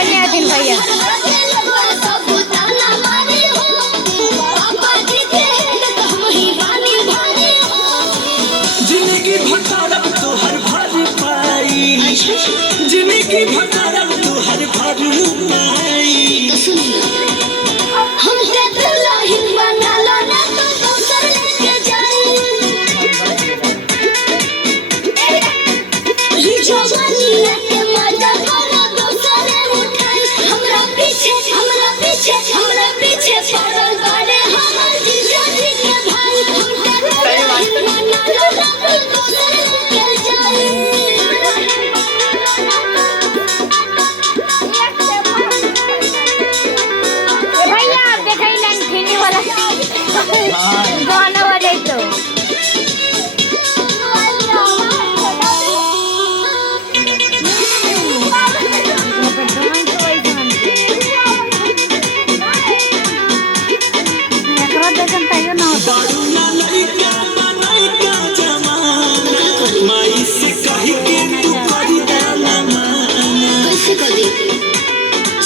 कोने दिन भैया जिंदगी भकारब तो हर भर पाई जिंदगी भकारब तो हर भर पाई हम के दुल्हन बना लो ना तो दूसर लेके जाई ये जवानी के मजा कोनो दूसर उठाई हमरा पीछे पड़ल बाड़े हमर जीजा जी के भाई हम के दुल्हन बना लो ना तो दूसर लेके जाई भैया आप देखा ही नहीं वाला गाना वाले तो बारूना लइका बनाइका जमाना माई से कही के तू करी देना माना कैसे कर दी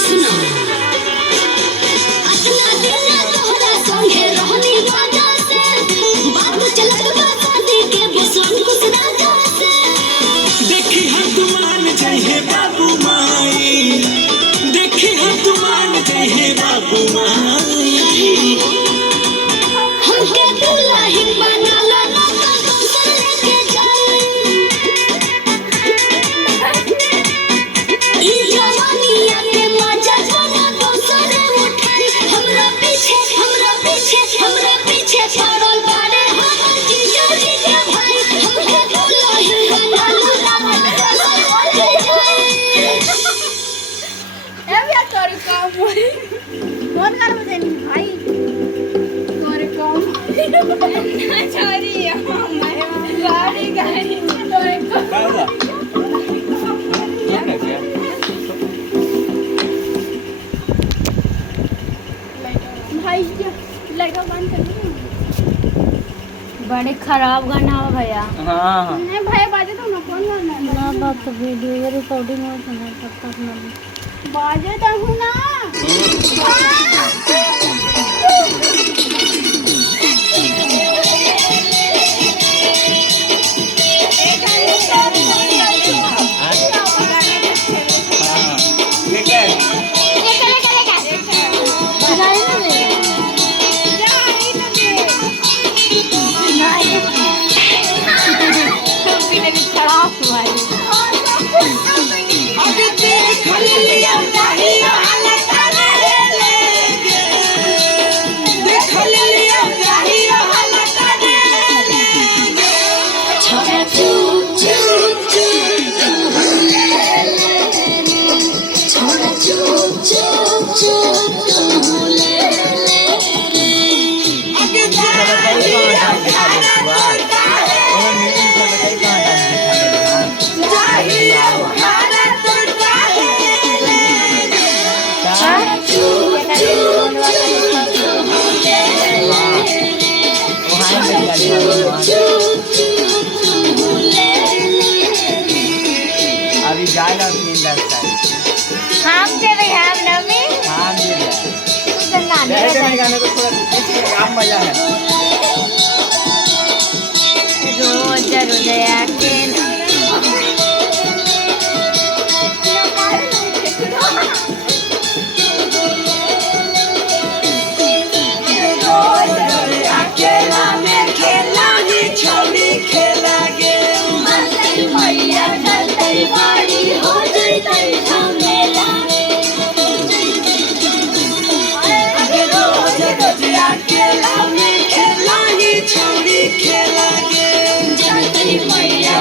सुना अपना दिन तोहरा संगे रहनी बाजा से बात चलत बा शादी के बसन कुछ राजा से देखी है तुमान जहे बाबू माई देखी है तुमान जहे बाबू माई हम के दुल्हन बना लो ना तो दूसर लेके जाई ई जवानी के मजा कोनो दूसर उठाई हमरा पीछे पड़ल बाड़े हमर जीजा जी के भाई हम के दुल्हन बना लो ना तो दूसर लेके जाई कौन कर मुझे भाई तोरे कौन ना छोरी गाड़ी तोरे भाई लाइट बंद कर बड़े खराब गाना हो भैया हाँ नहीं भैया बाजे तो ना कौन गाना ना बात तो वीडियो रिकॉर्डिंग में सुना सकता अपना बाजे तो हूं ना अभी जाएगा 3 लगता है हम दे भाई हम नमी हाँ मिल गाने जाए गाने को थोड़ा काम मजा है रोज रुदया के खेला ही छौड़ी खेला गे जनतरी मैया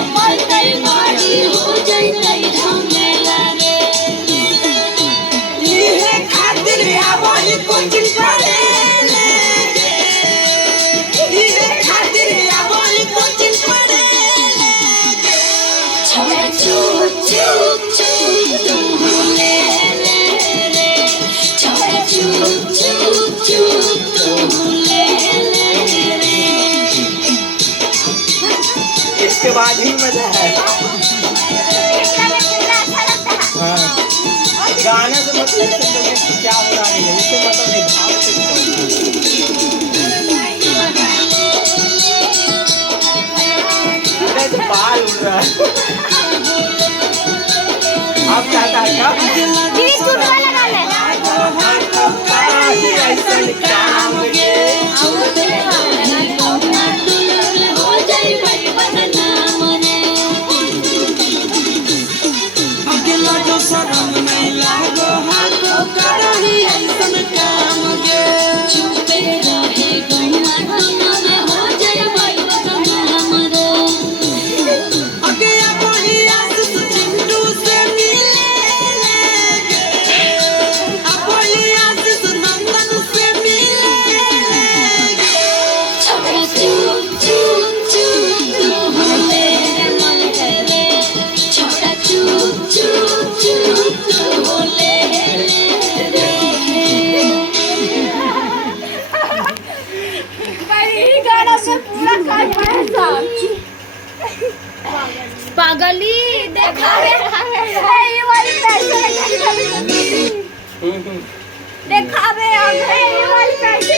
गाने से मतलब ऐसे लोगों की क्या हो रहा है उससे मतलब नहीं भाव से अरे तो बाल उड़ रहा है आप चाहता है क्या दीदी चुटका लगा ले ऐसा काम ये हो जाई भाई बदनाम रे अकेला जो शरम नहीं लागो हाथों करही ऐसन काम गे चुपे रहे गौआ टोला में हो जाई भाई बदनाम रे अकेला कोई आस चिंटू से मिले लेगे अकोली आस नंदन से मिले लेगे छोटा चुप चुप चुप तू होले रे मन रे छोटा चुप चुप चुप तू होले रे भाई गाना से पूरा काट पाया पागली देखा रे ये वाली पैसे देखा रे देखा रे ये वाली पैसे